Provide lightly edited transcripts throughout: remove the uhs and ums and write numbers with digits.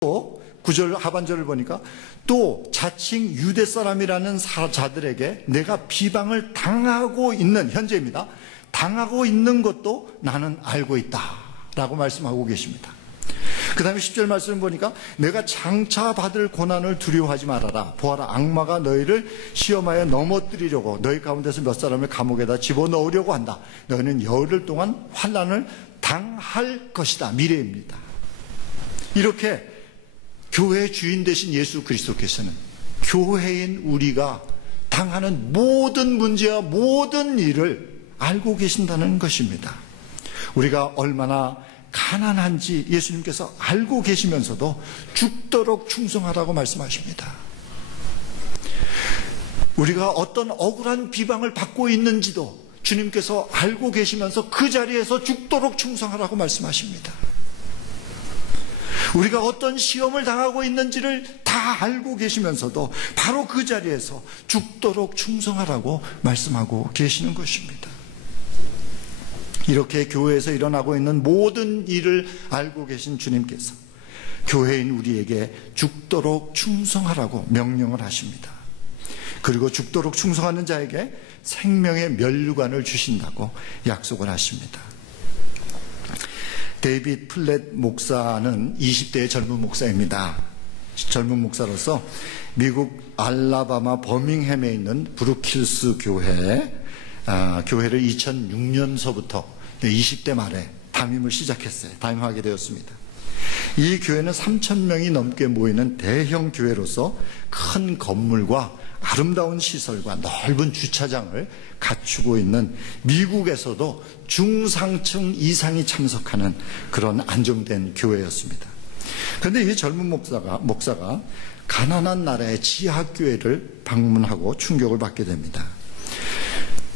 또 9절 하반절을 보니까 또 자칭 유대 사람이라는 자들에게 내가 비방을 당하고 있는, 현재입니다, 당하고 있는 것도 나는 알고 있다 라고 말씀하고 계십니다. 그 다음에 10절 말씀을 보니까 내가 장차 받을 고난을 두려워하지 말아라. 보아라, 악마가 너희를 시험하여 넘어뜨리려고 너희 가운데서 몇 사람을 감옥에다 집어넣으려고 한다. 너희는 열흘 동안 환난을 당할 것이다. 미래입니다. 이렇게 교회의 주인 되신 예수 그리스도께서는 교회인 우리가 당하는 모든 문제와 모든 일을 알고 계신다는 것입니다. 우리가 얼마나 가난한지 예수님께서 알고 계시면서도 죽도록 충성하라고 말씀하십니다. 우리가 어떤 억울한 비방을 받고 있는지도 주님께서 알고 계시면서 그 자리에서 죽도록 충성하라고 말씀하십니다. 우리가 어떤 시험을 당하고 있는지를 다 알고 계시면서도 바로 그 자리에서 죽도록 충성하라고 말씀하고 계시는 것입니다. 이렇게 교회에서 일어나고 있는 모든 일을 알고 계신 주님께서 교회인 우리에게 죽도록 충성하라고 명령을 하십니다. 그리고 죽도록 충성하는 자에게 생명의 면류관을 주신다고 약속을 하십니다. 데이빗 플랫 목사는 20대의 젊은 목사입니다. 젊은 목사로서 미국 알라바마 버밍햄에 있는 브루킬스 교회를 2006년서부터 20대 말에 담임을 시작했어요. 담임하게 되었습니다. 이 교회는 3,000명이 넘게 모이는 대형 교회로서 큰 건물과 아름다운 시설과 넓은 주차장을 갖추고 있는 미국에서도 중상층 이상이 참석하는 그런 안정된 교회였습니다. 그런데 이 젊은 목사가 가난한 나라의 지하교회를 방문하고 충격을 받게 됩니다.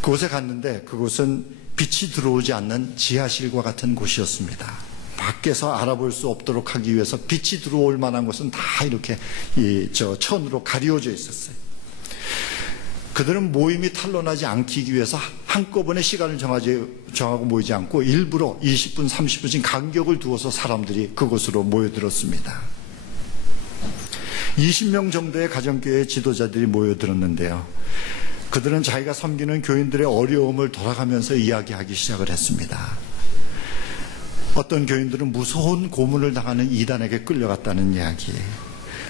그곳에 갔는데 그곳은 빛이 들어오지 않는 지하실과 같은 곳이었습니다. 밖에서 알아볼 수 없도록 하기 위해서 빛이 들어올 만한 곳은 다 이렇게 천으로 가려져 있었어요. 그들은 모임이 탄로나지 않기 위해서 한꺼번에 시간을 정하고 모이지 않고 일부러 20분, 30분씩 간격을 두어서 사람들이 그곳으로 모여들었습니다. 20명 정도의 가정교회 지도자들이 모여들었는데요. 그들은 자기가 섬기는 교인들의 어려움을 돌아가면서 이야기하기 시작을 했습니다. 어떤 교인들은 무서운 고문을 당하는 이단에게 끌려갔다는 이야기,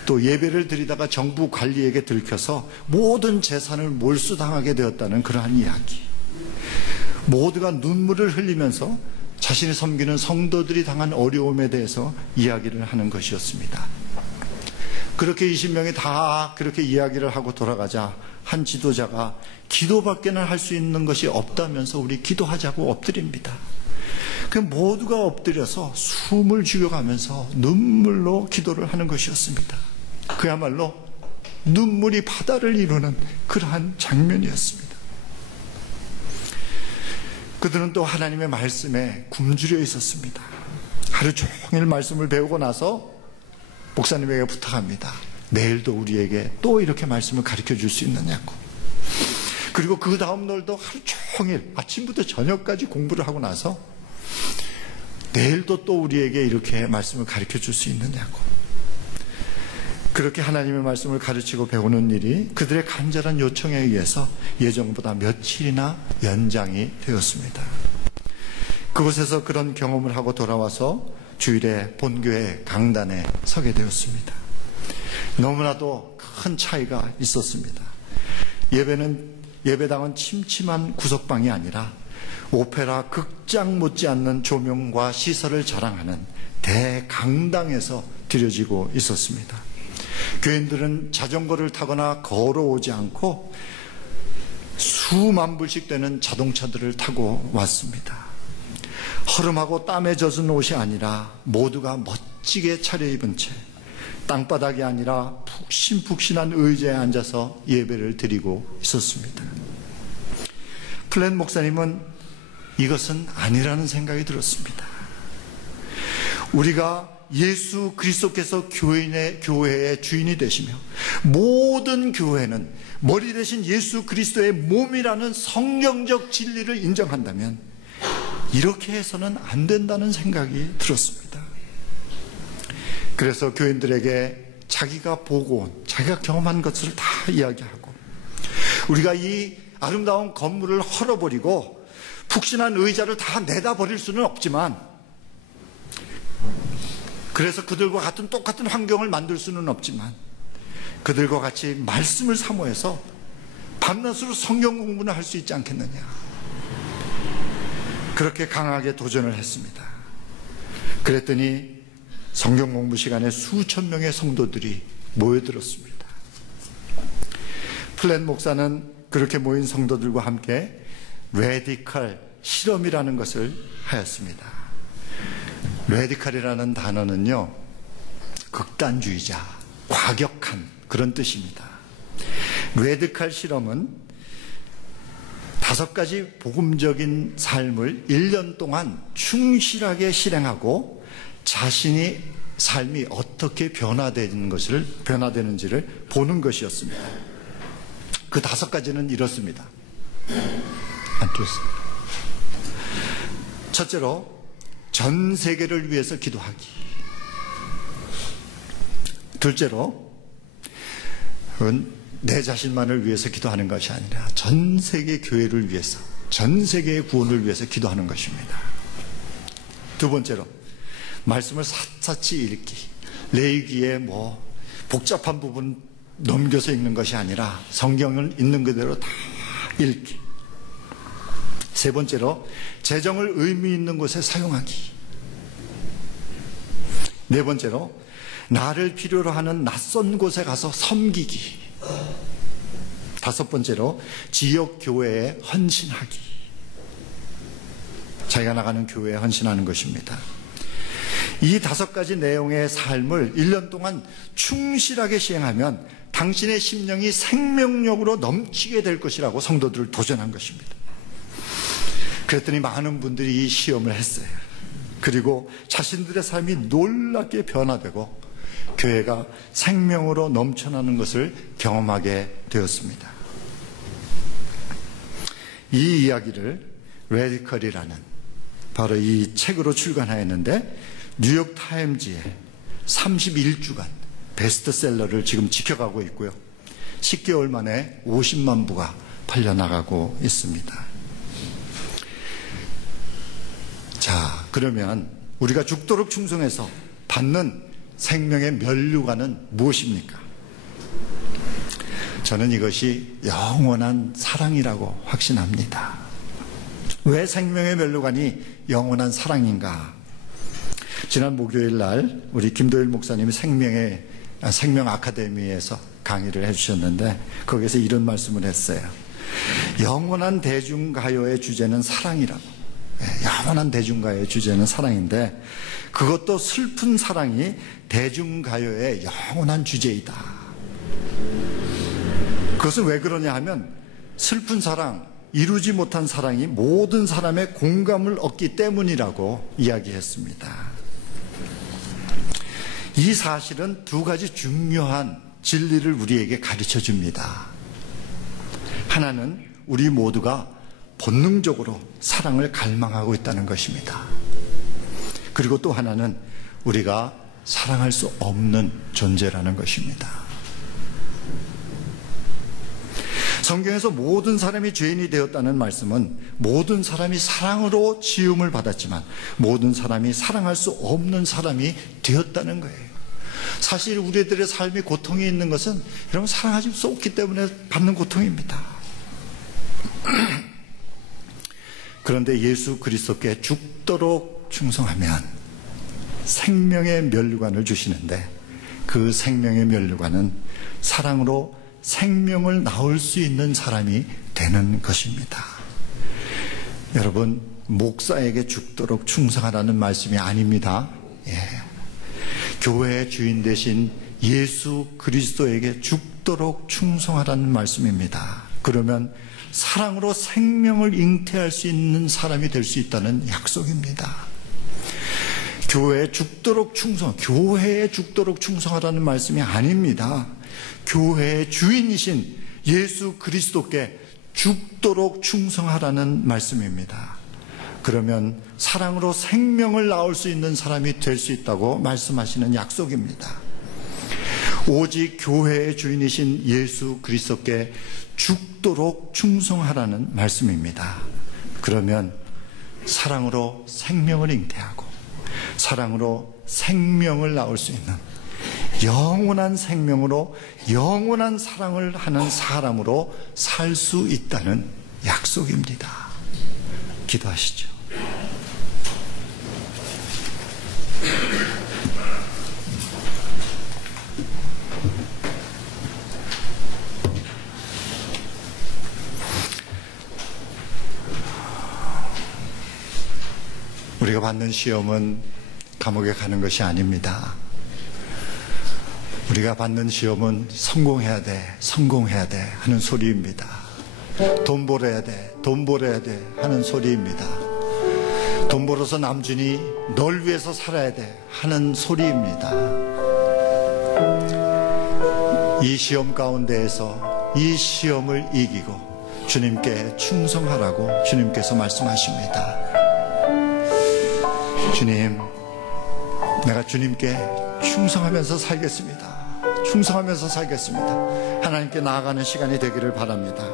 또 예배를 드리다가 정부 관리에게 들켜서 모든 재산을 몰수당하게 되었다는 그러한 이야기, 모두가 눈물을 흘리면서 자신이 섬기는 성도들이 당한 어려움에 대해서 이야기를 하는 것이었습니다. 그렇게 20명이 다 그렇게 이야기를 하고 돌아가자 한 지도자가 기도밖에는 할 수 있는 것이 없다면서 우리 기도하자고 엎드립니다. 그 모두가 엎드려서 숨을 죽여가면서 눈물로 기도를 하는 것이었습니다. 그야말로 눈물이 바다를 이루는 그러한 장면이었습니다. 그들은 또 하나님의 말씀에 굶주려 있었습니다. 하루 종일 말씀을 배우고 나서 목사님에게 부탁합니다. 내일도 우리에게 또 이렇게 말씀을 가르쳐 줄 수 있느냐고. 그리고 그 다음 날도 하루 종일 아침부터 저녁까지 공부를 하고 나서 내일도 또 우리에게 이렇게 말씀을 가르쳐 줄 수 있느냐고. 그렇게 하나님의 말씀을 가르치고 배우는 일이 그들의 간절한 요청에 의해서 예정보다 며칠이나 연장이 되었습니다. 그곳에서 그런 경험을 하고 돌아와서 주일에 본교회 강단에 서게 되었습니다. 너무나도 큰 차이가 있었습니다. 예배당은 침침한 구석방이 아니라 오페라 극장 못지않는 조명과 시설을 자랑하는 대강당에서 드려지고 있었습니다. 교인들은 자전거를 타거나 걸어오지 않고 수만 불씩 되는 자동차들을 타고 왔습니다. 허름하고 땀에 젖은 옷이 아니라 모두가 멋지게 차려입은 채 땅바닥이 아니라 푹신푹신한 의자에 앉아서 예배를 드리고 있었습니다. 플랫 목사님은 이것은 아니라는 생각이 들었습니다. 우리가 예수 그리스도께서 교회의 주인이 되시며 모든 교회는 머리 대신 예수 그리스도의 몸이라는 성경적 진리를 인정한다면 이렇게 해서는 안 된다는 생각이 들었습니다. 그래서 교인들에게 자기가 보고 자기가 경험한 것을 다 이야기하고, 우리가 이 아름다운 건물을 헐어버리고 푹신한 의자를 다 내다 버릴 수는 없지만, 그래서 그들과 같은 똑같은 환경을 만들 수는 없지만, 그들과 같이 말씀을 사모해서 밤낮으로 성경 공부는 할 수 있지 않겠느냐. 그렇게 강하게 도전을 했습니다. 그랬더니 성경 공부 시간에 수천 명의 성도들이 모여들었습니다. 플랜 목사는 그렇게 모인 성도들과 함께 레디컬 실험이라는 것을 하였습니다. 레디컬이라는 단어는요, 극단주의자, 과격한 그런 뜻입니다. 레디컬 실험은 5가지 복음적인 삶을 1년 동안 충실하게 실행하고 자신이 삶이 어떻게 변화되는지를 보는 것이었습니다. 그 5가지는 이렇습니다. 첫째로, 전 세계를 위해서 기도하기. 둘째로, 내 자신만을 위해서 기도하는 것이 아니라 전 세계 교회를 위해서, 전 세계의 구원을 위해서 기도하는 것입니다. 두 번째로, 말씀을 샅샅이 읽기. 레위기에 복잡한 부분 넘겨서 읽는 것이 아니라 성경을 있는 그대로 다 읽기. 세 번째로, 재정을 의미 있는 곳에 사용하기. 네 번째로, 나를 필요로 하는 낯선 곳에 가서 섬기기. 다섯 번째로, 지역 교회에 헌신하기. 자기가 나가는 교회에 헌신하는 것입니다. 이 5가지 내용의 삶을 1년 동안 충실하게 시행하면 당신의 심령이 생명력으로 넘치게 될 것이라고 성도들을 도전한 것입니다. 그랬더니 많은 분들이 이 시험을 했어요. 그리고 자신들의 삶이 놀랍게 변화되고 교회가 생명으로 넘쳐나는 것을 경험하게 되었습니다. 이 이야기를 레디컬이라는 바로 이 책으로 출간하였는데, 뉴욕 타임즈에 31주간 베스트셀러를 지금 지켜가고 있고요. 10개월 만에 50만 부가 팔려나가고 있습니다. 자, 그러면 우리가 죽도록 충성해서 받는 생명의 면류관은 무엇입니까? 저는 이것이 영원한 사랑이라고 확신합니다. 왜 생명의 면류관이 영원한 사랑인가? 지난 목요일 날 우리 김도일 목사님이 생명 아카데미에서 강의를 해주셨는데, 거기서 이런 말씀을 했어요. 영원한 대중가요의 주제는 사랑이라고. 영원한 대중가요의 주제는 사랑인데, 그것도 슬픈 사랑이 대중가요의 영원한 주제이다. 그것은 왜 그러냐 하면, 슬픈 사랑, 이루지 못한 사랑이 모든 사람의 공감을 얻기 때문이라고 이야기했습니다. 이 사실은 2가지 중요한 진리를 우리에게 가르쳐 줍니다. 하나는 우리 모두가 본능적으로 사랑을 갈망하고 있다는 것입니다. 그리고 또 하나는 우리가 사랑할 수 없는 존재라는 것입니다. 성경에서 모든 사람이 죄인이 되었다는 말씀은 모든 사람이 사랑으로 지음을 받았지만 모든 사람이 사랑할 수 없는 사람이 되었다는 거예요. 사실 우리들의 삶에 고통이 있는 것은 여러분 사랑하지 수 없기 때문에 받는 고통입니다. 그런데 예수 그리스도께 죽도록 충성하면 생명의 면류관을 주시는데, 그 생명의 면류관은 사랑으로 생명을 낳을 수 있는 사람이 되는 것입니다. 여러분, 목사에게 죽도록 충성하라는 말씀이 아닙니다. 교회의 주인 되신 예수 그리스도에게 죽도록 충성하라는 말씀입니다. 그러면 사랑으로 생명을 잉태할 수 있는 사람이 될 수 있다는 약속입니다. 교회에 죽도록 충성하라는 말씀이 아닙니다. 교회의 주인이신 예수 그리스도께 죽도록 충성하라는 말씀입니다. 그러면 사랑으로 생명을 낳을 수 있는 사람이 될 수 있다고 말씀하시는 약속입니다. 오직 교회의 주인이신 예수 그리스도께 죽도록 충성하라는 말씀입니다. 그러면 사랑으로 생명을 잉태하고 사랑으로 생명을 낳을 수 있는 영원한 생명으로 영원한 사랑을 하는 사람으로 살 수 있다는 약속입니다. 기도하시죠. 우리가 받는 시험은 감옥에 가는 것이 아닙니다. 우리가 받는 시험은 성공해야 돼, 성공해야 돼 하는 소리입니다. 돈 벌어야 돼, 돈 벌어야 돼 하는 소리입니다. 돈 벌어서 남준이 널 위해서 살아야 돼 하는 소리입니다. 이 시험 가운데에서 이 시험을 이기고 주님께 충성하라고 주님께서 말씀하십니다. 주님, 내가 주님께 충성하면서 살겠습니다. 충성하면서 살겠습니다. 하나님께 나아가는 시간이 되기를 바랍니다.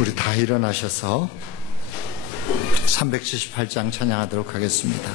우리 다 일어나셔서 378장 찬양하도록 하겠습니다.